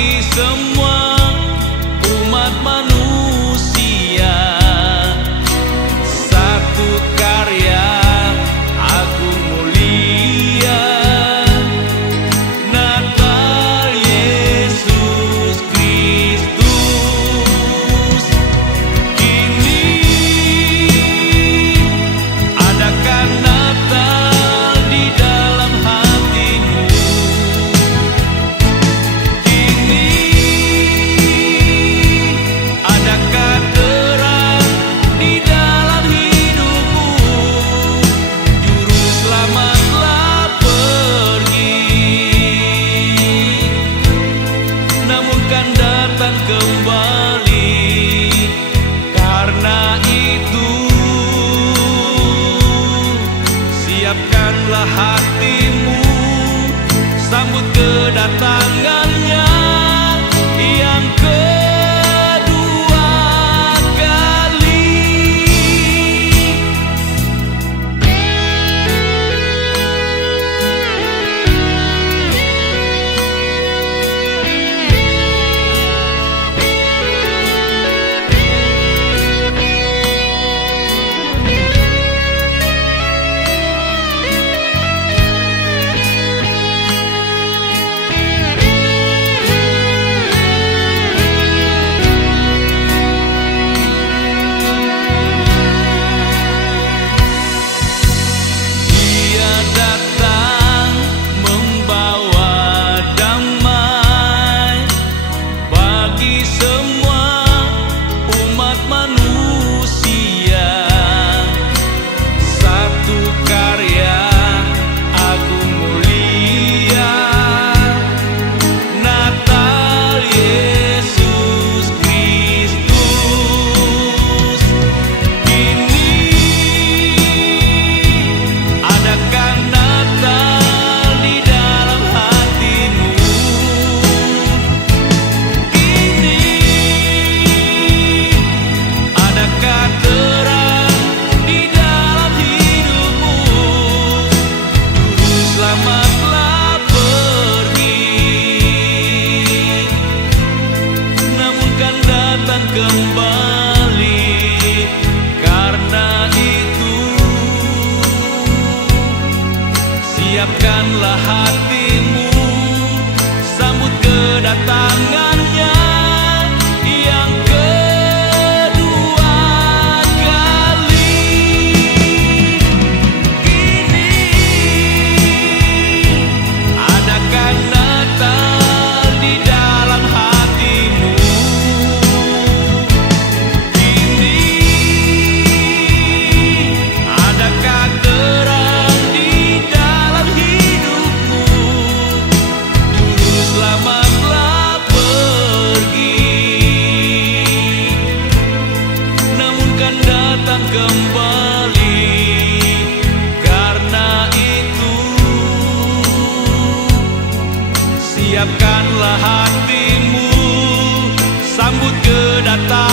bagi semua umat manusia. Satu karya agung mulia, Natal Yesus Kristus. Kini adakan Natal di dalam hatimu. Kini adakah terang di dalam hidupmu. Juru selamatlah pergi, namun kan datang kembali. Karena itu siapkanlah hatimu, sambut kedatangannya yang kedua kali. Dia datang membawa damai bagi semua umat manusia. Satu karya agung mulia, Natal Yesus Kristus. Kini adakan Natal di dalam hatimu. Kini adakah terang di dalam hidupmu. Juru selamatlah pergi, namun kan datang kembali. Karena itu siapkanlah hatimu, sambut kedatangannya yang kedua kali. Kini adakan Natal di dalam hatimu. Kini adakah terang di dalam hidupmu. Juru selamatlah pergi, namun kan datang kembali. Karena itu siapkanlah hatimu, sambut kedatangan